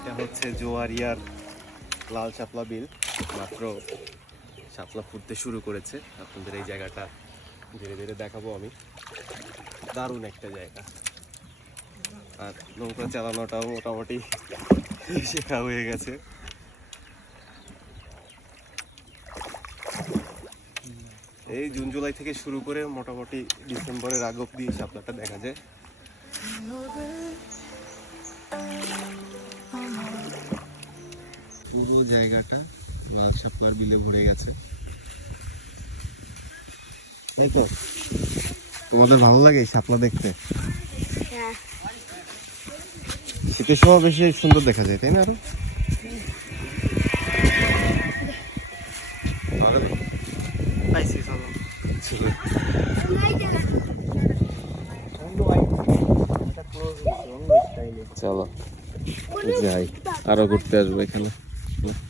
এটা হচ্ছে জোয়ারিয়ার লাল শাপলা বিল। মাত্র শাপলা ফুটতে শুরু করেছে। আপনাদের এই জায়গাটা ধীরে ধীরে দেখাবো আমি। দারুণ একটা জায়গা। আর নৌকা চালানোটাও মোটামুটি শেখা হয়ে গেছে। এই জুন, জুলাই থেকে শুরু করে মোটামুটি ডিসেম্বরের আগ অব্দি শাপলাটা দেখা যায়। পুরো জায়গাটা লাল শাপলার বিলে ভরে গেছে। এই তো তোমাদের ভালো লাগে এই শাপলা দেখতে? হ্যাঁ। শীতের সময় বেশি সুন্দর দেখা যায় তাই না আরও? চলো। চলো যাই আরও ঘুরতে আসব এখানে। Cool.